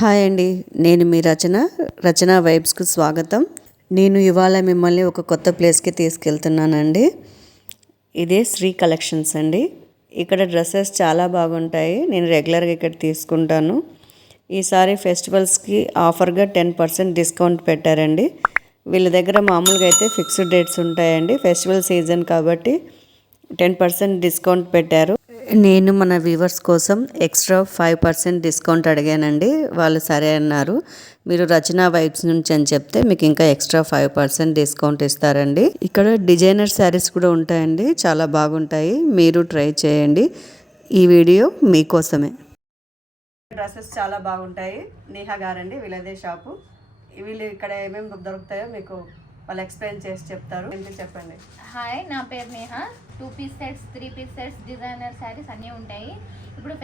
Hi అండి, నేను మీ రచన వైబ్స్కు స్వాగతం. నేను ఇవాళ మిమ్మల్ని ఒక కొత్త ప్లేస్కి తీసుకెళ్తున్నానండి. ఇదే శ్రీ కలెక్షన్స్ అండి. ఇక్కడ డ్రెస్సెస్ చాలా బాగుంటాయి. నేను రెగ్యులర్గా ఇక్కడ తీసుకుంటాను. ఈసారి ఫెస్టివల్స్కి ఆఫర్గా 10% డిస్కౌంట్ పెట్టారండి. వీళ్ళ దగ్గర మామూలుగా అయితే ఫిక్స్డ్ రేట్స్ ఉంటాయండి. ఫెస్టివల్ సీజన్ కాబట్టి 10% డిస్కౌంట్ పెట్టారు. నేను మన వ్యూవర్స్ కోసం ఎక్స్ట్రా 5% డిస్కౌంట్ అడిగానండి. వాళ్ళు సరే అన్నారు. మీరు రచన వైబ్స్ నుంచి అని చెప్తే మీకు ఇంకా ఎక్స్ట్రా 5% డిస్కౌంట్ ఇస్తారండి. ఇక్కడ డిజైనర్ శారీస్ కూడా ఉంటాయండి, చాలా బాగుంటాయి. మీరు ట్రై చేయండి. ఈ వీడియో మీకోసమే. డ్రెస్సెస్ చాలా బాగుంటాయి. నేహా గారండి, వీళ్ళదే షాపు. వీళ్ళు ఇక్కడ ఏమేమి దొరుకుతాయో మీకు వాళ్ళు ఎక్స్ప్లెయిన్ చేసి చెప్తారు. చెప్పండి. హాయ్, నా పేరు Neha. 2 piece sets, 3 piece sets, designer saris అన్నీ ఉంటాయి. ఇప్పుడు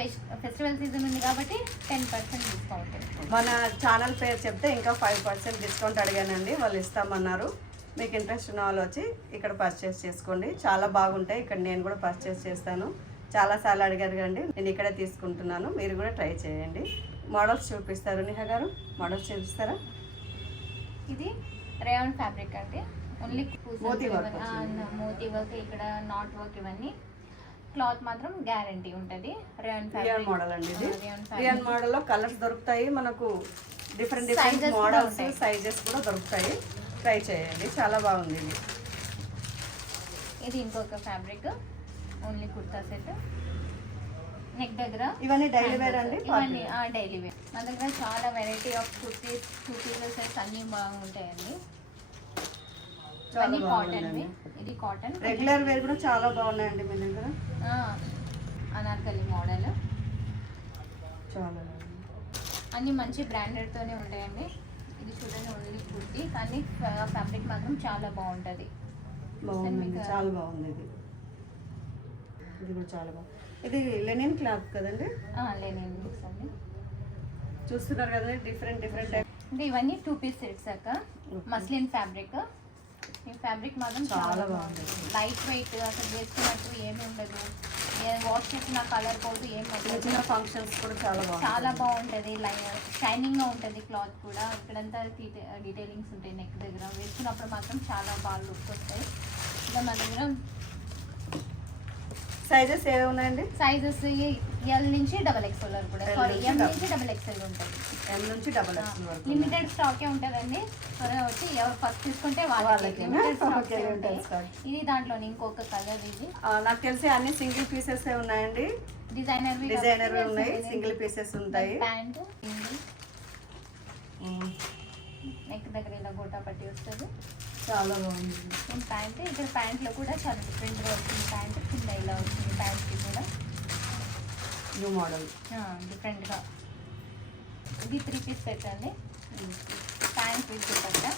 ఫెస్టివల్ సీజన్ ఉంది కాబట్టి 10% డిస్కౌంట్. మన ఛానల్ పేరు చెప్తే ఇంకా 5% డిస్కౌంట్ అడిగానండి, వాళ్ళు ఇస్తామన్నారు. మీకు ఇంట్రెస్ట్ ఉన్న వాళ్ళు వచ్చి ఇక్కడ పర్చేస్ చేసుకోండి. చాలా బాగుంటాయి. ఇక్కడ నేను కూడా పర్చేస్ చేస్తాను. చాలాసార్లు అడిగారు కండి, నేను ఇక్కడే తీసుకుంటున్నాను. మీరు కూడా ట్రై చేయండి. మోడల్స్ చూపిస్తారు నేహా గారు, మోడల్స్ చూపిస్తారా? ఇది రేయాన్ ఫ్యాబ్రిక్ అండి. ఓన్లీ మోతీ వర్క్, ఇక్కడ నాట్ వర్క్, ఇవన్నీ క్లాత్ మాత్రం గ్యారంటీ ఉంటుంది. రేయాన్ మోడల్ అండి. ఇది రేయాన్ మోడల్లో కలర్స్ దొరుకుతాయి మనకు. డిఫరెంట్ మోడల్స్, సైజెస్ కూడా దొరుకుతాయి. ట్రై చేయండి, చాలా బాగుంది. ఇది ఇంకొక fabric, only kurta set. Neck దగ్గర ఇవన్నీ డైలీ వేర్ అండి. ఇవన్నీ డైలీ వేర్. మా దగ్గర చాలా variety of kurtis, 2 pieces sets అన్నీ బాగుంటాయండి. ఇవన్నీ కాటన్. ఇది కాటన్. రెగ్యులర్ వేర్ కూడా చాలా బాగున్నాయండి మీ దగ్గర. అనార్కలి మోడల్ చాలా అన్నీ మంచి బ్రాండెడ్తోనే ఉంటాయండి. ఇది చూడండి, ఓన్లీ కుర్తీ, కానీ ఫ్యాబ్రిక్ మాత్రం చాలా బాగుంటుంది. చాలా బాగుంది. ఇది కూడా చాలా బాగుంది. ఇది లెనిన్ క్లాత్ కదండి. లెనిన్ అండి. చూస్తున్నారు కదండి, డిఫరెంట్ టైప్. అంటే ఇవన్నీ 2 పీస్ సెట్స్ అక్క. Muslin fabric. ఈ ఫ్యాబ్రిక్ మాత్రం చాలా బాగుంది. లైట్ వెయిట్, అసలు వేసుకున్నట్టు ఏమి ఉండదు. వాష్ చేసిన కలర్ పోదు, ఏం చిన్న ఫంక్షన్స్ కూడా చాలా బాగుంటుంది. షైనింగ్గా ఉంటుంది క్లాత్ కూడా. ఇక్కడంతా డీటెయిలింగ్స్ ఉంటాయి నెక్ దగ్గర. వేసుకున్నప్పుడు మాత్రం చాలా బాగా లుక్ వస్తాయి. ఇంకా మా దగ్గర సైజెస్ ఏవి ఉన్నాయండి? సైజెస్ ఎల్ నుంచి XXL వరకు కూడా, సారీ ఎం నుంచి XXL ఉంటుంది. ఎం నుంచి XXL వరకు లిమిటెడ్ స్టాకే ఉంటుందండి. త్వరగా వచ్చి ఎవరు ఫస్ట్ తీసుకుంటే వాళ్ళకి. ఇది దాంట్లోని ఇంకొక కలర్. ఇది నాకు తెలిసి అన్ని సింగిల్ పీసెస్ ఉన్నాయండి. డిజైనర్ ఉన్నాయి, సింగిల్ పీసెస్ ఉంటాయి. ప్యాంట్ నెక్ దగ్గర ఇలా గోటా పట్టి వస్తుంది. చాలా బాగుంది ప్యాంట్. ఇక్కడ ప్యాంట్లో కూడా చాలా డిఫరెంట్గా వస్తుంది. ప్యాంట్ కింద ఇలా వస్తుంది. ప్యాంట్కి కూడా న్యూ మోడల్ డిఫరెంట్గా. ఇది 3 పీస్ సెట్ అండి. Pant with dupatta.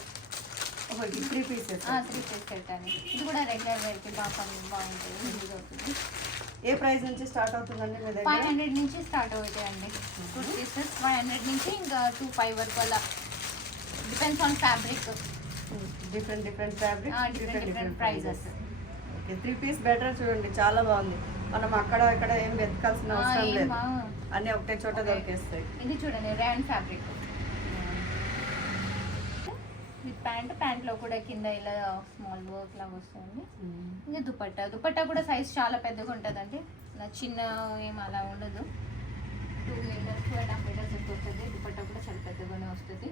3 pieces 3 piece set అండి. ఇది కూడా రెగ్యులర్ వేర్కి బాగుంటుంది. యూజ్ అవుతుంది. ఏ ప్రైస్ నుంచి స్టార్ట్ అవుతుందండి? 500 నుంచి స్టార్ట్ అవుతాయండి. కుర్తీస్ 500 నుంచి ఇంకా 2-5 వరకు అలా. Depends on fabric. Different fabric, different prices. Okay, 3 piece better చూడండి, చాలా బాగుంది. మనం అక్కడ ఇక్కడ ఏం వెతకాల్సిన అవసరం లేదు, అన్నీ ఒకటే చోట దొరికేస్తాయి. ఇది చూడండి, రేయాన్ ఫ్యాబ్రిక్ విత్ ప్యాంట్లో కూడా కింద ఇలా స్మాల్ వర్క్ లాగా వస్తుంది. ఇంకా దుపట్టా కూడా సైజ్ చాలా పెద్దగా ఉంటుందండి. చిన్న ఏం అలా ఉండదు. 2 మీటర్స్ 2.5 మీటర్స్ ఎక్కువ వస్తుంది. దుపట్టా కూడా చాలా పెద్దగానే వస్తుంది.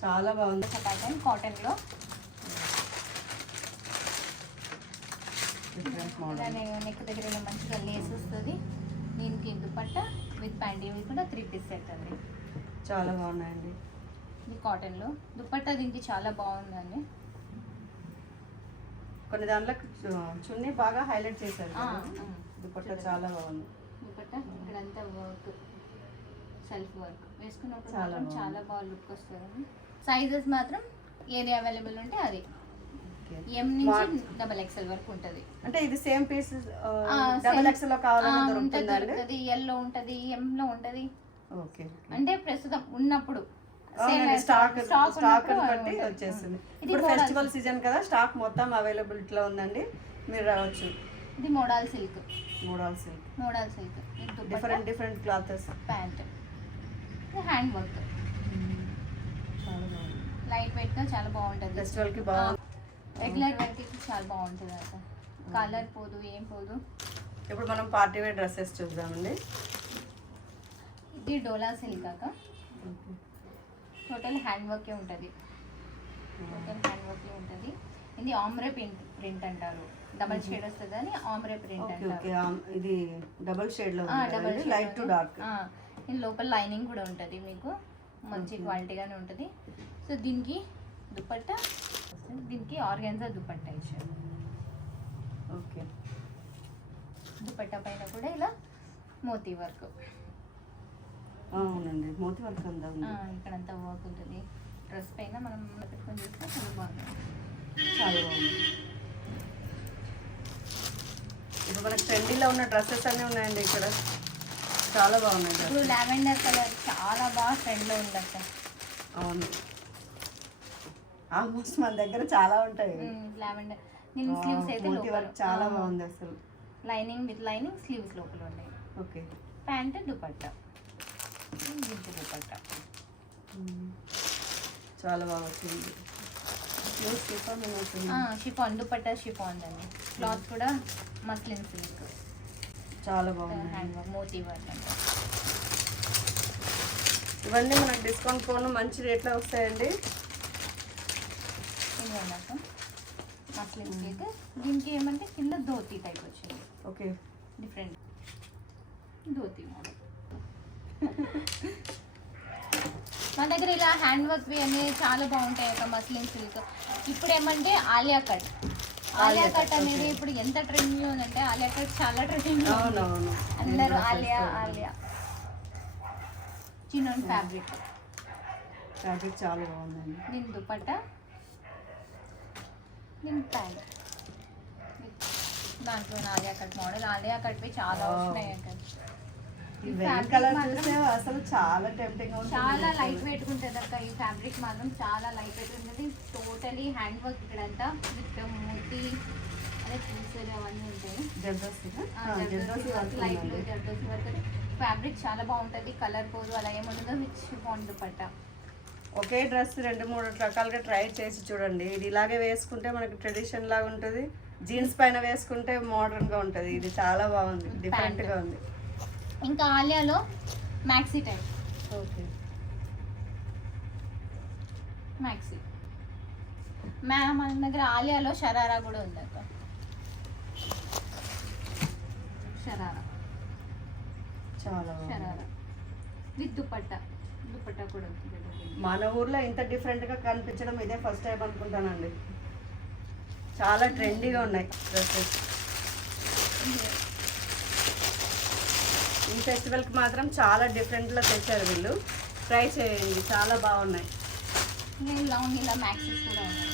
చాలా బాగుంది. కాటన్లో నెక్ దగ్గర మంచిగా లేస్ వస్తుంది. దీనికి దుపట్టా విత్ ప్యాంట్. ఇవి కూడా 3 పీస్ సెట్ అండి. చాలా బాగున్నాయండి. ఇది కాటన్లో దుపట్టా. దీనికి చాలా బాగుందండి. కొన్ని దాంట్లో చున్నీ బాగా హైలైట్ చేశారు. దుపట్టా చాలా బాగుంది. దుపట్టా ఇక్కడంతా వర్క్, సెల్ఫ్ వర్క్ వేసుకున్నప్పుడు చాలా బాగా లుక్ వస్తుంది. సైజెస్ మాత్రం ఏది అవైలబుల్ ఉంటే అది. ఎం నుంచి XXL వరకు ఉంటుంది. అంటే ఇది సేమ్ పీస్ XXL లో కావాలంటే దొరుకుతుంది. ఎల్లో ఉంటుంది, ఎం లో ఉంటుంది. ఓకే, అంటే ప్రస్తుతం ఉన్నప్పుడు స్టాక్ బట్టి వచ్చేస్తుంది. ఇప్పుడు ఫెస్టివల్ సీజన్ కదా, స్టాక్ మొత్తం అవైలబిలిటీలో ఉందండి, మీరు రావచ్చు. ఇది model silk. Different clothes. Pant hand work చాలా బాగుంది. లైట్ వెయిట్గా చాలా బాగుంటుంది. ఫెస్టివల్కి బాగుంది. రెగ్యులర్ వేర్కి చాలా బాగుంటుంది అక్క. కలర్ పోదు, ఏం పోదు. ఇప్పుడు మనం పార్టీ వేర్ డ్రెస్సెస్ చూద్దామండి. ఇది డోలా సిల్క్ అక్క. టోటల్ హ్యాండ్ వర్కే ఉంటుంది. ఇది ఆమ్రే ప్రింట్ అంటారు. డబల్ షేడ్ వస్తుంది అని ఆమ్రే ప్రింట్ అంటారు. ఇది డబల్ షేడ్ లో డబల్ లైట్ టు డార్క్. ఇది లోపల లైనింగ్ కూడా ఉంటుంది, మీకు మంచి క్వాలిటీగానే ఉంటుంది. సో దీనికి దుపట్టా, దీనికి ఆర్గాన్జా దుపట్టా ఇచ్చారు. ఓకే, దుపట్టా పైన కూడా ఇలా మోతీ వర్క్. అవునండి, మోతీ వర్క్ అంతా ఉంది. ఇక్కడంతా వర్క్ ఉంటుంది. డ్రెస్ పైన మనం పెట్టుకొని చూస్తే చాలా బాగుంటుంది. చాలా బాగుంది. ఇప్పుడు మనకి ట్రెండీలో ఉన్న డ్రెస్సెస్ అన్నీ ఉన్నాయండి ఇక్కడ. చాలా బాగున్నాయి. ఇప్పుడు లావెండర్ కలర్ చాలా బాగా ట్రెండ్లో ఉంది అక్క. అవును, ఆల్మోస్ట్ మన దగ్గర చాలా ఉంటాయి. లావెండర్ నేను స్లీవ్స్ అయితే లోపల చాలా బాగుంది అసలు. లైనింగ్ విత్ లైనింగ్ స్లీవ్స్ లోపల ఉన్నాయి. ఓకే, ప్యాంట్ దుపట్టా, దుపట్టా చాలా బాగా వచ్చింది. షిఫాన్ దుపట్టా, షిఫాన్ అండి. క్లాత్ కూడా మస్లిన్ సిల్క్. చాలా బాగుంది. హ్యాండ్ వర్క్, మోతీ వర్క్ అంటే. ఇవన్నీ మనకు డిస్కౌంట్ కోడ్ మంచి రేట్లో వస్తాయండి. ఇది అన్నాక మస్లిన్ సిల్క్. దీనికి ఏమంటే కింద ధోతి టైప్ వచ్చింది. Okay, different dhoti model. మన దగ్గర ఇలా హ్యాండ్ వర్క్ అన్నీ చాలా బాగుంటాయి అక్క. Muslin silk. ఇప్పుడు ఏమంటే ఆలియా కట్. ఆలియా కట్ అనేది ఇప్పుడు ఎంత ట్రెండింగ్ ఉందంటే ఆలియా కట్ చాలా ట్రెండింగ్. అవునవును, అందరూ ఆలియా ఆలియా. చిన్నోన్ ఫ్యాబ్రిక్ చాలా బాగుందండి. దీని దుపట్టా, దీని ప్యాంట్. దాంట్లో ఆలియా కట్ మోడల్. ఆలియా కట్వి చాలా వస్తున్నాయి అక్కడ. అసలు చాలా టెంప్టింగ్ ఉంది. చాలా లైట్ వెయిట్ ఉంటుంది అక్క. ఈ ఫ్యాబ్రిక్ మాత్రం చాలా లైట్ వెయిట్ ఉంటుంది. టోటలీ హ్యాండ్ వర్క్ ఇక్కడంతా విత్ మోతీ అదే పూసలు అవన్నీ ఉంటాయి. Light zardozi work. ఫ్యాబ్రిక్ చాలా బాగుంటుంది. కలర్ పోదు, అలా ఏముంటుందో విత్ షిఫాన్ దుపట్టా. ఒకే డ్రెస్ 2-3 రకాలుగా ట్రై చేసి చూడండి. ఇది ఇలాగే వేసుకుంటే మనకి ట్రెడిషన్ లాగా ఉంటుంది. జీన్స్ పైన వేసుకుంటే మోడర్న్ గా ఉంటుంది. ఇది చాలా బాగుంది, డిఫరెంట్ గా ఉంది. ఇంకా ఆలియాలో మ్యాక్సీ టైప్. Okay, maxi. మన దగ్గర ఆలియాలో షరారా కూడా ఉంది అక్క. షరారా, చాలా షరారా విత్ దుపట్టా. దుపట్టా కూడా ఉంది. మన ఊర్లో ఇంత డిఫరెంట్ గా కనిపించడం ఇదే ఫస్ట్ టైం అనుకుంటానండి. చాలా ట్రెండీగా ఉన్నాయి డ్రెస్సెస్. ఈ ఫెస్టివల్కి మాత్రం చాలా డిఫరెంట్లో తెచ్చారు వీళ్ళు. ట్రై చేయండి, చాలా బాగున్నాయి. లాంగ్ ఇలా మ్యాక్సీస్ కూడా ఉన్నాయి.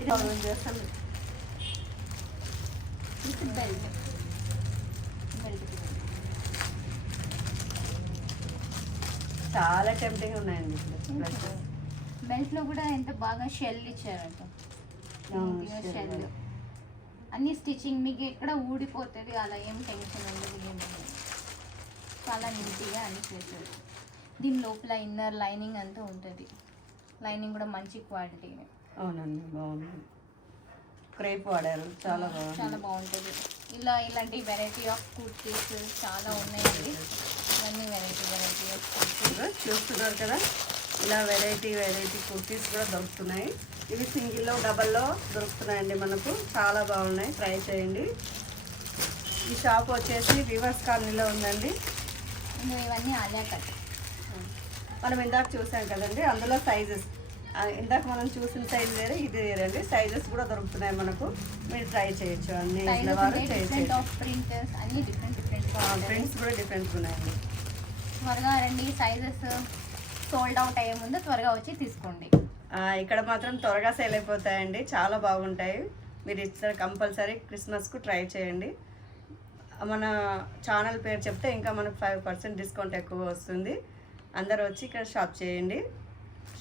ఇది చేస్తాను. బెల్ట్, బెల్ట్ చాలా టెంప్టింగ్ ఉన్నాయండి. బెల్ట్లో కూడా ఎంత బాగా షెల్ ఇచ్చారంట. షెల్ అన్ని స్టిచ్చింగ్ మీకు ఎక్కడ ఊడిపోతుంది, అలా ఏం టెన్షన్ ఉండదు. ఏం చాలా నీట్గా అన్ని చేస్తారు. దీని లోపల ఇన్నర్ లైనింగ్ అంతా ఉంటుంది. లైనింగ్ కూడా మంచి క్వాలిటీ. అవునండి, బాగుంది. క్రేప్ వాడారు, చాలా బాగుంది. చాలా బాగుంటుంది. ఇలాంటి వెరైటీ ఆఫ్ కుర్తీస్ చాలా ఉన్నాయండి. ఇవన్నీ వెరైటీ ఆఫ్ కుర్తీస్ చూస్తున్నారు కదా. ఇలా వెరైటీ కుర్తీస్ కూడా దొరుకుతున్నాయి. ఇవి సింగిల్లో, డబల్లో దొరుకుతున్నాయండి మనకు. చాలా బాగున్నాయి, ట్రై చేయండి. ఈ షాప్ వచ్చేసి రివర్స్ కాలనీలో ఉందండి. ఇవన్నీ ఆలియా కట్. మనం ఇందాక చూసాం కదండి, అందులో సైజెస్ ఇందాక మనం చూసిన సైజ్ వేరే, ఇది వేరండి. సైజెస్ కూడా దొరుకుతున్నాయి మనకు. మీరు ట్రై చేయొచ్చు. అన్ని ప్రింట్స్ కూడా డిఫరెంట్ ఉన్నాయండి. త్వరగా రండి. సైజెస్ సోల్డ్ అవుట్ అయ్యే ముందు త్వరగా వచ్చి తీసుకోండి. ఇక్కడ మాత్రం త్వరగా సేల్ అయిపోతాయండి. చాలా బాగుంటాయి. మీరు ఇచ్చిన కంపల్సరీ క్రిస్మస్కు ట్రై చేయండి. మన ఛానల్ పేరు చెప్తే ఇంకా మనకు 5% డిస్కౌంట్ ఎక్కువ వస్తుంది. అందరూ వచ్చి ఇక్కడ షాప్ చేయండి.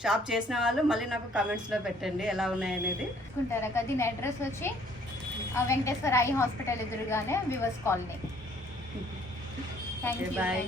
షాప్ చేసిన వాళ్ళు మళ్ళీ నాకు కామెంట్స్లో పెట్టండి ఎలా ఉన్నాయనేది. అనుకుంటారా? దీని అడ్రస్ వచ్చి వెంకటేశ్వర ఐ హాస్పిటల్ ఎదురుగానే weavers colony. Thank you. Bye.